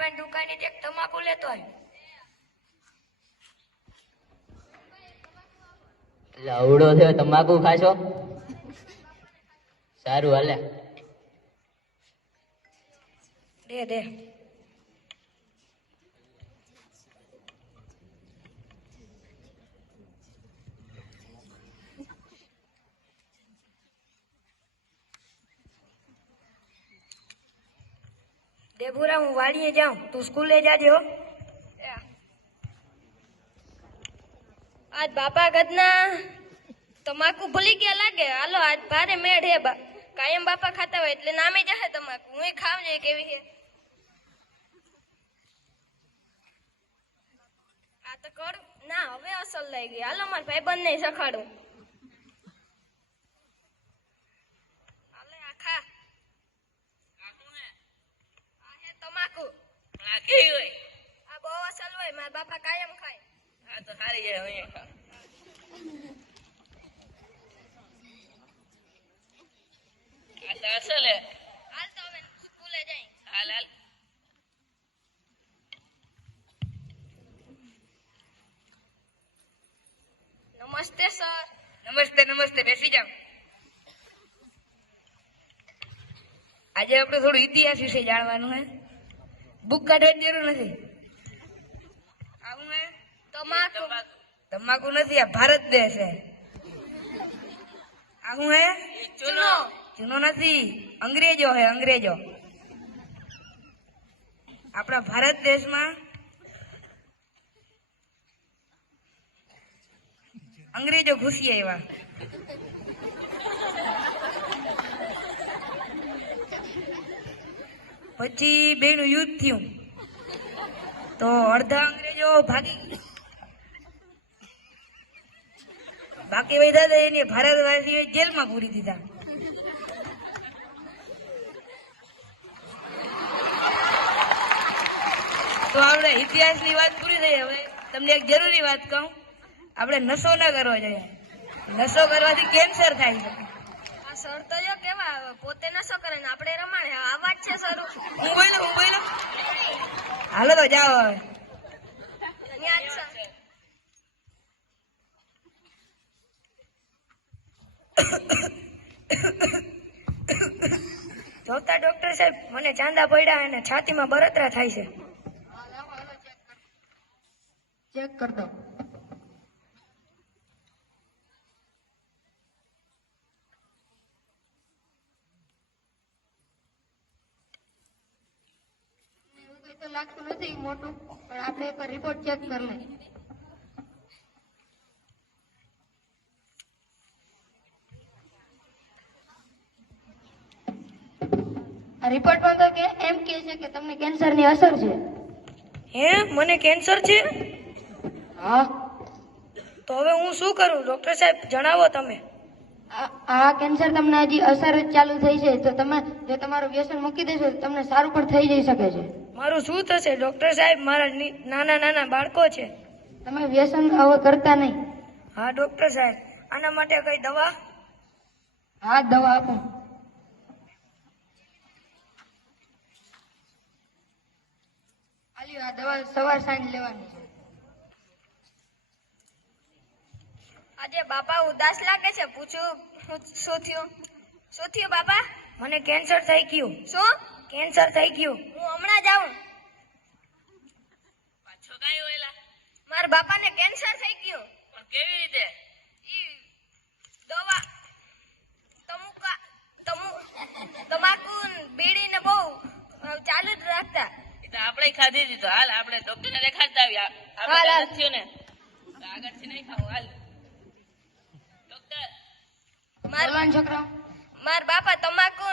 ભાઈ દુકાને એક તમાકુ લેતો હોય. લવડો થયો તમાકુ ખાશો? સારું હાલે. દે દેભુરા હું વાડીએ જાઉં, તું સ્કૂલે જાજે હો. આજ બાપા ગદના તમાકુ ભૂલી ગયા લાગે. હાલો આજ ભારે મેળ હે. કાયમ બાપા ખાતા હોય એટલે નામે જશે તમાકુ. હું ખાવ જોઈએ કેવી છે. આ તો કર ના હવે અસલ લઈ ગઈ. હાલો માર ભાઈબંધ ને સખાડું. હાલે આ ખા. આ હે તમાકુ. આ કેવી હોય? આ બહુ અસલ હોય. મારા બાપા કાયમ ખાય. આ તો સારી છે. હવે ખા. અસલ હે. હાલ તો હવે સ્કૂલે જાય. હાલ. નમસ્તે સર. નમસ્તે બેસી જાઓ. આજે આપણે થોડું ઇતિહાસ વિશે જાણવાનું હે. બુક કાઢવાની જરૂર નથી. આવું હે તમાકુ નથી. આ ભારત દેશ હે. આવું હે ચૂનો નથી. અંગ્રેજો હે અંગ્રેજો. આપણા ભારત દેશમાં અંગ્રેજો ઘૂસી આવ્યા. પછી બેનું યુદ્ધ થયું તો અડધા અંગ્રેજો ભાગી ગયા. બાકી વધ્યા હતા એને ભારતવાસીઓ જેલમાં પૂરી દીધા. તો આપણે ઇતિહાસની વાત પૂરી થઈ. હવે તમને એક જરૂરી વાત કહું. આપણે નશો ન કરવો જોઈએ. નશો કરવાથી કેન્સર થાય છે. આ સર તો જો કેવા પોતે નશો કરે ને આપણે રમાડે. આ વાત છે સર. હું બોલો. હાલો તો જાઓ હવે. જોતા ડોક્ટર સાહેબ મને ચાંદા પડ્યા અને છાતીમાં બળતરા થાય છે. ચેક કર દો. તો લાગતું નથી મોટું, પણ આપણે એક રિપોર્ટ ચેક કરી લઈએ. રિપોર્ટમાં તો એમ કહે છે કે તમને કેન્સરની અસર છે. હે મને કેન્સર છે? હા. તો હવે હું શું કરું ડોક્ટર સાહેબ જણાવો તમે. આ કેન્સર તમને હજી અસર જ ચાલુ થઈ છે તો તમે જો તમારું વ્યસન મૂકી દેશો તો તમને સારું પણ થઈ જઈ શકે છે. મારું શું થશે ડોક્ટર સાહેબ? મારા નાના બાળકો છે. તમે વ્યસન હવે કરતા નહીં. હા ડોક્ટર સાહેબ, આના માટે કઈ દવા? હા દવા આપો. આ દવા સવાર સાંજ લેવાની છે. આજે બાપા ઉદાસ લાગે છે. પૂછું શું થયું બાપા? મને કેન્સર થઈ ગયું. શું કેન્સર થઈ ગયું? હું હમણાં જ આવું. પાછો કાઈ હોયલા? મારા બાપાને કેન્સર થઈ ગયું. પણ કેવી રીતે? ઈ દવા તમાકુ બીડી ને બહુ ચાલુ જ રાખતા. તો આપણે ખાધી હતી. તો હાલ આપણે ડોક્ટર ને દેખાડતા આવ્યા. આપણે થયું ને આગળથી નહીં ખાવું. હાલ ડોક્ટર. બોલવાનું છોકરા. મારા બાપા